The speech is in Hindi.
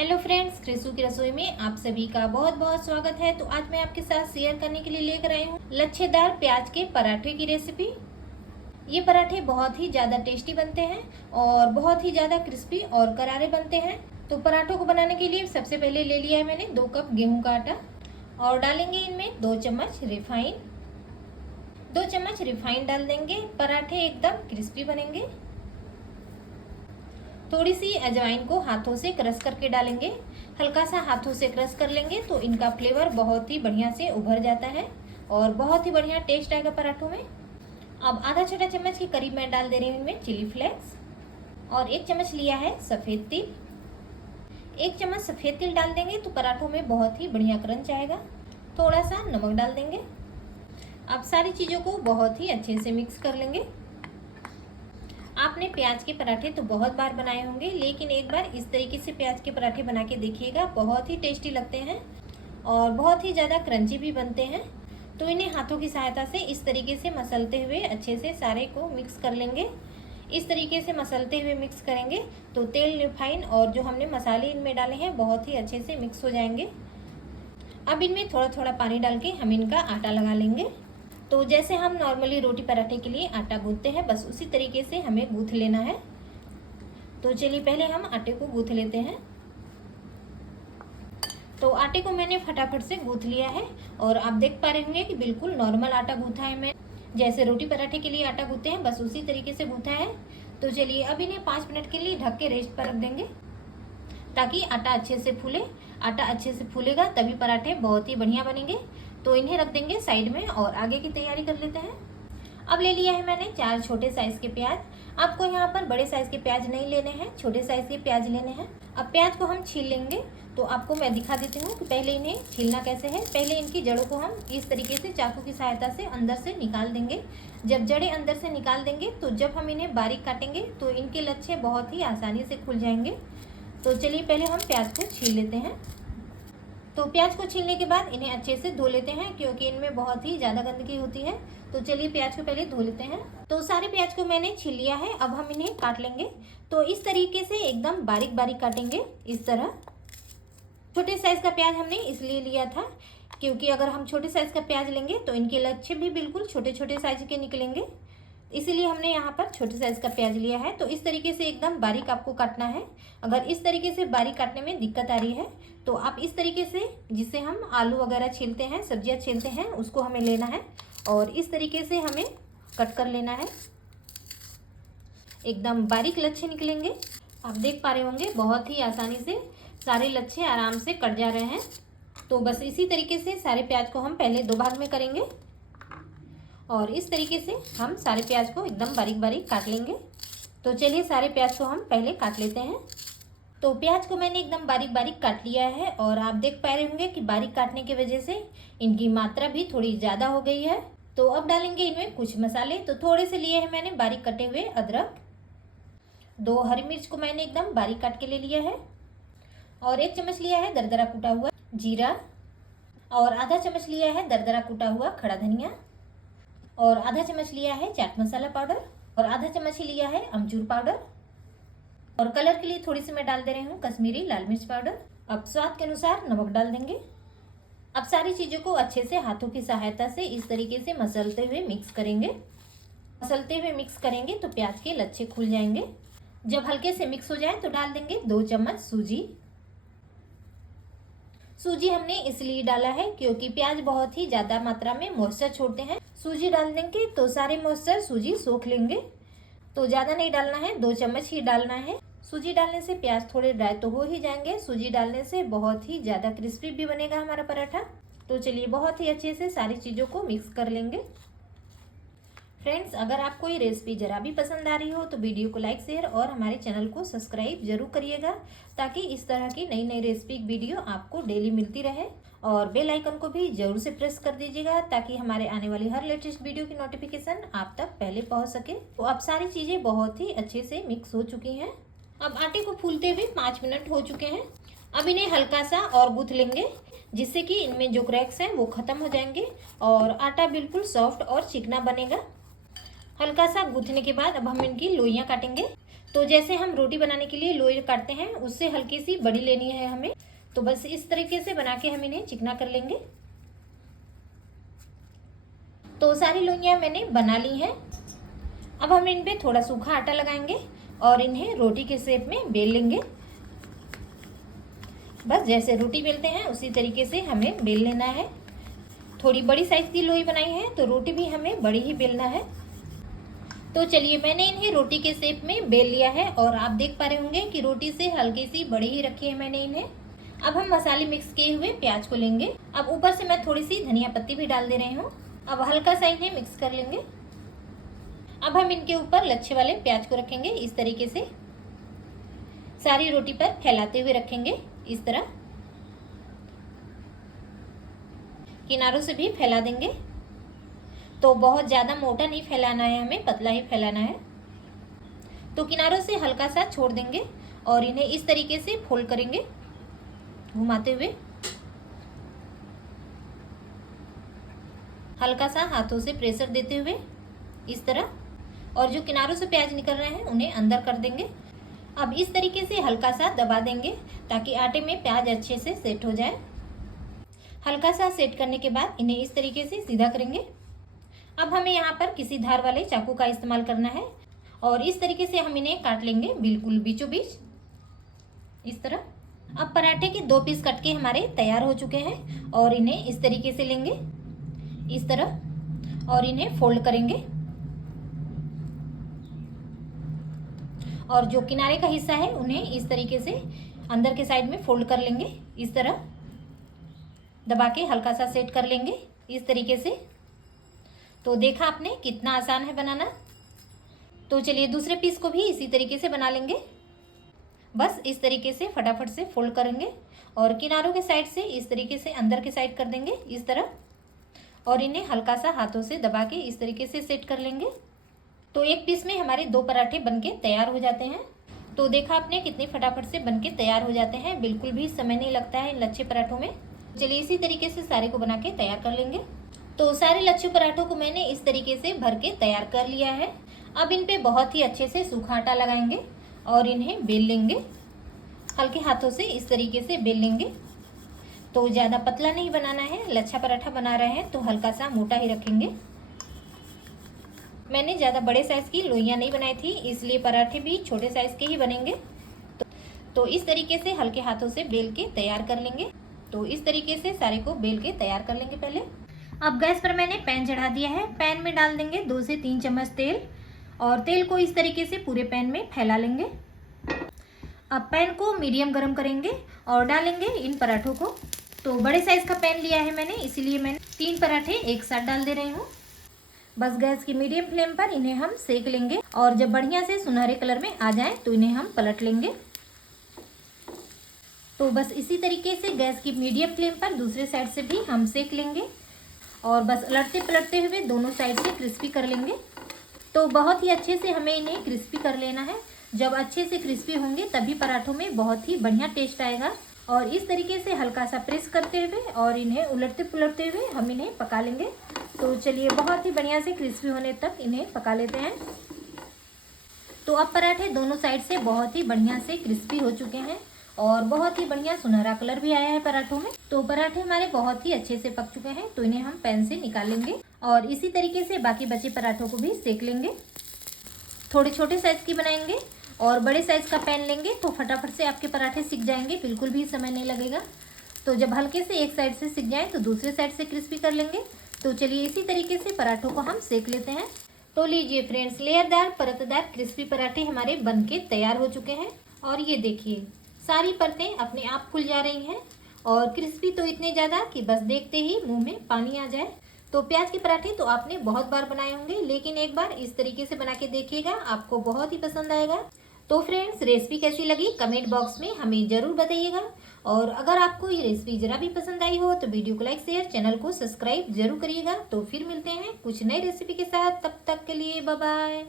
हेलो फ्रेंड्स, क्रिसू की रसोई में आप सभी का बहुत बहुत स्वागत है। तो आज मैं आपके साथ शेयर करने के लिए लेकर आई हूँ लच्छेदार प्याज के पराठे की रेसिपी। ये पराठे बहुत ही ज़्यादा टेस्टी बनते हैं और बहुत ही ज़्यादा क्रिस्पी और करारे बनते हैं। तो पराठों को बनाने के लिए सबसे पहले ले लिया है मैंने 2 कप गेहूं का आटा और डालेंगे इनमें 2 चम्मच रिफाइन। 2 चम्मच रिफाइन डाल देंगे, पराठे एकदम क्रिस्पी बनेंगे। थोड़ी सी अजवाइन को हाथों से क्रश करके डालेंगे। हल्का सा हाथों से क्रश कर लेंगे तो इनका फ्लेवर बहुत ही बढ़िया से उभर जाता है और बहुत ही बढ़िया टेस्ट आएगा पराठों में। अब आधा छोटा चम्मच के करीब मैं डाल दे रही हूँ इनमें चिली फ्लेक्स और 1 चम्मच लिया है सफ़ेद तिल। 1 चम्मच सफ़ेद तिल डाल देंगे तो पराठों में बहुत ही बढ़िया क्रंच आएगा। थोड़ा सा नमक डाल देंगे। अब सारी चीज़ों को बहुत ही अच्छे से मिक्स कर लेंगे। आपने प्याज के पराठे तो बहुत बार बनाए होंगे, लेकिन एक बार इस तरीके से प्याज के पराठे बना के देखिएगा, बहुत ही टेस्टी लगते हैं और बहुत ही ज़्यादा क्रंची भी बनते हैं। तो इन्हें हाथों की सहायता से इस तरीके से मसलते हुए अच्छे से सारे को मिक्स कर लेंगे। इस तरीके से मसलते हुए मिक्स करेंगे तो तेल, रिफाइन और जो हमने मसाले इनमें डाले हैं बहुत ही अच्छे से मिक्स हो जाएंगे। अब इनमें थोड़ा थोड़ा पानी डाल के हम इनका आटा लगा लेंगे। तो जैसे हम नॉर्मली रोटी पराठे के लिए आटा गूंथते हैं, बस उसी तरीके से हमें गूंथ लेना है। तो चलिए पहले हम आटे को गूंथ लेते हैं। तो आटे को मैंने फटाफट से गूंथ लिया है और आप देख पा रहे होंगे कि बिल्कुल नॉर्मल आटा गूंथा है। मैं जैसे रोटी पराठे के लिए आटा गूंथते हैं बस उसी तरीके से गूंथा है। तो चलिए अब इन्हें 5 मिनट के लिए ढक के रेस्ट पर रख देंगे ताकि आटा अच्छे से फूले। आटा अच्छे से फूलेगा तभी पराठे बहुत ही बढ़िया बनेंगे। तो इन्हें रख देंगे साइड में और आगे की तैयारी कर लेते हैं। अब ले लिया है मैंने 4 छोटे साइज के प्याज। आपको यहाँ पर बड़े साइज के प्याज नहीं लेने हैं, छोटे साइज के प्याज लेने हैं। अब प्याज को हम छील लेंगे। तो आपको मैं दिखा देती हूँ कि पहले इन्हें छीलना कैसे है। पहले इनकी जड़ों को हम इस तरीके से चाकू की सहायता से अंदर से निकाल देंगे। जब जड़ें अंदर से निकाल देंगे तो जब हम इन्हें बारीक काटेंगे तो इनके लच्छे बहुत ही आसानी से खुल जाएंगे। तो चलिए पहले हम प्याज को छील लेते हैं। तो प्याज को छीलने के बाद इन्हें अच्छे से धो लेते हैं क्योंकि इनमें बहुत ही ज़्यादा गंदगी होती है। तो चलिए प्याज को पहले धो लेते हैं। तो सारे प्याज को मैंने छील लिया है। अब हम इन्हें काट लेंगे। तो इस तरीके से एकदम बारीक बारीक काटेंगे, इस तरह। छोटे साइज़ का प्याज हमने इसलिए लिया था क्योंकि अगर हम छोटे साइज़ का प्याज लेंगे तो इनके लच्छे भी बिल्कुल छोटे छोटे साइज के निकलेंगे, इसीलिए हमने यहाँ पर छोटे साइज का प्याज लिया है। तो इस तरीके से एकदम बारीक आपको काटना है। अगर इस तरीके से बारीक काटने में दिक्कत आ रही है तो आप इस तरीके से, जिससे हम आलू वगैरह छीलते हैं, सब्जियाँ छीलते हैं, उसको हमें लेना है और इस तरीके से हमें कट कर लेना है। एकदम बारीक लच्छे निकलेंगे। आप देख पा रहे होंगे बहुत ही आसानी से सारे लच्छे आराम से कट जा रहे हैं। तो बस इसी तरीके से सारे प्याज को हम पहले 2 भाग में करेंगे और इस तरीके से हम सारे प्याज को एकदम बारीक बारीक काट लेंगे। तो चलिए सारे प्याज को हम पहले काट लेते हैं। तो प्याज को मैंने एकदम बारीक बारीक काट लिया है और आप देख पा रहे होंगे कि बारीक काटने की वजह से इनकी मात्रा भी थोड़ी ज़्यादा हो गई है। तो अब डालेंगे इनमें कुछ मसाले। तो थोड़े से लिए हैं मैंने बारीक कटे हुए अदरक। 2 हरी मिर्च को मैंने एकदम बारीक काट के ले लिया है और 1 चम्मच लिया है दरदरा कूटा हुआ जीरा और आधा चम्मच लिया है दरदरा कूटा हुआ खड़ा धनिया और आधा चम्मच लिया है चाट मसाला पाउडर और आधा चम्मच ही लिया है अमचूर पाउडर और कलर के लिए थोड़ी सी मैं डाल दे रही हूँ कश्मीरी लाल मिर्च पाउडर। अब स्वाद के अनुसार नमक डाल देंगे। अब सारी चीज़ों को अच्छे से हाथों की सहायता से इस तरीके से मसलते हुए मिक्स करेंगे। मसलते हुए मिक्स करेंगे तो प्याज के लच्छे खुल जाएंगे। जब हल्के से मिक्स हो जाए तो डाल देंगे 2 चम्मच सूजी। सूजी हमने इसलिए डाला है क्योंकि प्याज बहुत ही ज़्यादा मात्रा में मॉइस्चर छोड़ते हैं। सूजी डाल देंगे तो सारे मॉइस्चर सूजी सोख लेंगे। तो ज़्यादा नहीं डालना है, 2 चम्मच ही डालना है। सूजी डालने से प्याज थोड़े ड्राई तो हो ही जाएंगे। सूजी डालने से बहुत ही ज़्यादा क्रिस्पी भी बनेगा हमारा पराठा। तो चलिए बहुत ही अच्छे से सारी चीज़ों को मिक्स कर लेंगे। फ्रेंड्स, अगर आपको ये रेसिपी ज़रा भी पसंद आ रही हो तो वीडियो को लाइक, शेयर और हमारे चैनल को सब्सक्राइब जरूर करिएगा ताकि इस तरह की नई नई रेसिपी वीडियो आपको डेली मिलती रहे। और बेल आइकन को भी जरूर से प्रेस कर दीजिएगा ताकि हमारे आने वाली हर लेटेस्ट वीडियो की नोटिफिकेशन आप तक पहले पहुंच सके। तो अब सारी चीज़ें बहुत ही अच्छे से मिक्स हो चुकी हैं। अब आटे को फूलते हुए 5 मिनट हो चुके हैं। अब इन्हें हल्का सा और गूँथ लेंगे जिससे कि इनमें जो क्रैक्स हैं वो ख़त्म हो जाएंगे और आटा बिल्कुल सॉफ्ट और चिकना बनेगा। हल्का सा गूँथने के बाद अब हम इनकी लोइयाँ काटेंगे। तो जैसे हम रोटी बनाने के लिए लोई काटते हैं उससे हल्की सी बड़ी लेनी है हमें। तो बस इस तरीके से बना के हम इन्हें चिकना कर लेंगे। तो सारी लोइयां मैंने बना ली हैं। अब हम इन पे थोड़ा सूखा आटा लगाएंगे और इन्हें रोटी के शेप में बेल लेंगे। बस जैसे रोटी बेलते हैं उसी तरीके से हमें बेल लेना है। थोड़ी बड़ी साइज की लोई बनाई है तो रोटी भी हमें बड़ी ही बेलना है। तो चलिए मैंने इन्हें रोटी के शेप में बेल लिया है और आप देख पा रहे होंगे कि रोटी से हल्की सी बड़ी ही रखी है मैंने इन्हें। अब हम मसाले मिक्स किए हुए प्याज को लेंगे। अब ऊपर से मैं थोड़ी सी धनिया पत्ती भी डाल दे रही हूँ। अब हल्का सा इन्हें मिक्स कर लेंगे। अब हम इनके ऊपर लच्छे वाले प्याज को रखेंगे इस तरीके से, सारी रोटी पर फैलाते हुए रखेंगे। इस तरह किनारों से भी फैला देंगे। तो बहुत ज़्यादा मोटा नहीं फैलाना है, हमें पतला ही फैलाना है। तो किनारों से हल्का सा छोड़ देंगे और इन्हें इस तरीके से फोल्ड करेंगे घुमाते हुए, हल्का सा हाथों से प्रेशर देते हुए इस तरह। और जो किनारों से प्याज निकल रहे हैं उन्हें अंदर कर देंगे। अब इस तरीके से हल्का सा दबा देंगे ताकि आटे में प्याज अच्छे से सेट हो जाए। हल्का सा सेट करने के बाद इन्हें इस तरीके से सीधा करेंगे। अब हमें यहाँ पर किसी धार वाले चाकू का इस्तेमाल करना है और इस तरीके से हम इन्हें काट लेंगे बिल्कुल बीचों बीच इस तरह। अब पराठे के 2 पीस कट के हमारे तैयार हो चुके हैं और इन्हें इस तरीके से लेंगे इस तरह और इन्हें फोल्ड करेंगे। और जो किनारे का हिस्सा है उन्हें इस तरीके से अंदर के साइड में फोल्ड कर लेंगे इस तरह, दबा के हल्का सा सेट कर लेंगे इस तरीके से। तो देखा आपने कितना आसान है बनाना। तो चलिए दूसरे पीस को भी इसी तरीके से बना लेंगे। बस इस तरीके से फटाफट से फोल्ड करेंगे और किनारों के साइड से इस तरीके से अंदर के साइड कर देंगे इस तरह और इन्हें हल्का सा हाथों से दबा के इस तरीके से सेट कर लेंगे। तो एक पीस में हमारे 2 पराठे बनके तैयार हो जाते हैं। तो देखा आपने कितने फटाफट से बनके तैयार हो जाते हैं, बिल्कुल भी समय नहीं लगता है इन लच्छे पराठों में। चलिए इसी तरीके से सारे को बना के तैयार कर लेंगे। तो सारे लच्छे पराठों को मैंने इस तरीके से भर के तैयार कर लिया है। अब इन पे बहुत ही अच्छे से सूखा आटा लगाएंगे और इन्हें बेल लेंगे, हल्के हाथों से इस तरीके से बेल लेंगे। तो ज़्यादा पतला नहीं बनाना है, लच्छा पराठा बना रहे हैं तो हल्का सा मोटा ही रखेंगे। मैंने ज़्यादा बड़े साइज़ की लोइयाँ नहीं बनाई थी, इसलिए पराठे भी छोटे साइज़ के ही बनेंगे। तो इस तरीके से हल्के हाथों से बेल के तैयार कर लेंगे। तो इस तरीके से सारे को बेल के तैयार कर लेंगे पहले। अब गैस पर मैंने पैन चढ़ा दिया है। पैन में डाल देंगे 2 से 3 चम्मच तेल और तेल को इस तरीके से पूरे पैन में फैला लेंगे। अब पैन को मीडियम गरम करेंगे और डालेंगे इन पराठों को। तो बड़े साइज़ का पैन लिया है मैंने, इसीलिए मैंने 3 पराठे एक साथ डाल दे रही हूँ। बस गैस की मीडियम फ्लेम पर इन्हें हम सेक लेंगे और जब बढ़िया से सुनहरे कलर में आ जाए तो इन्हें हम पलट लेंगे। तो बस इसी तरीके से गैस की मीडियम फ्लेम पर दूसरे साइड से भी हम सेक लेंगे और बस उलटते पलटते हुए दोनों साइड से क्रिस्पी कर लेंगे। तो बहुत ही अच्छे से हमें इन्हें क्रिस्पी कर लेना है। जब अच्छे से क्रिस्पी होंगे तभी पराठों में बहुत ही बढ़िया टेस्ट आएगा। और इस तरीके से हल्का सा प्रेस करते हुए और इन्हें उलटते पुलटते हुए हम इन्हें पका लेंगे। तो चलिए बहुत ही बढ़िया से क्रिस्पी होने तक इन्हें पका लेते हैं। तो अब पराठे दोनों साइड से बहुत ही बढ़िया से क्रिस्पी हो चुके हैं और बहुत ही बढ़िया सुनहरा कलर भी आया है पराठों में। तो पराठे हमारे बहुत ही अच्छे से पक चुके हैं, तो इन्हें हम पैन से निकाल लेंगे और इसी तरीके से बाकी बचे पराठों को भी सेक लेंगे। थोड़े छोटे साइज की बनाएंगे और बड़े साइज का पैन लेंगे तो फटाफट से आपके पराठे सिक जाएंगे, बिल्कुल भी समय नहीं लगेगा। तो जब हल्के से एक साइड से सिक जाए तो दूसरे साइड से क्रिस्पी कर लेंगे। तो चलिए इसी तरीके से पराठों को हम सेक लेते हैं। तो लीजिए फ्रेंड्स, लेयरदार परतदार क्रिस्पी पराठे हमारे बनके तैयार हो चुके हैं। और ये देखिए सारी परतें अपने आप खुल जा रही हैं और क्रिस्पी तो इतने ज़्यादा कि बस देखते ही मुंह में पानी आ जाए। तो प्याज के पराठे तो आपने बहुत बार बनाए होंगे, लेकिन एक बार इस तरीके से बना के देखिएगा, आपको बहुत ही पसंद आएगा। तो फ्रेंड्स, रेसिपी कैसी लगी कमेंट बॉक्स में हमें ज़रूर बताइएगा। और अगर आपको ये रेसिपी ज़रा भी पसंद आई हो तो वीडियो को लाइक शेयर, चैनल को सब्सक्राइब जरूर करिएगा। तो फिर मिलते हैं कुछ नई रेसिपी के साथ, तब तक के लिए बाय बाय।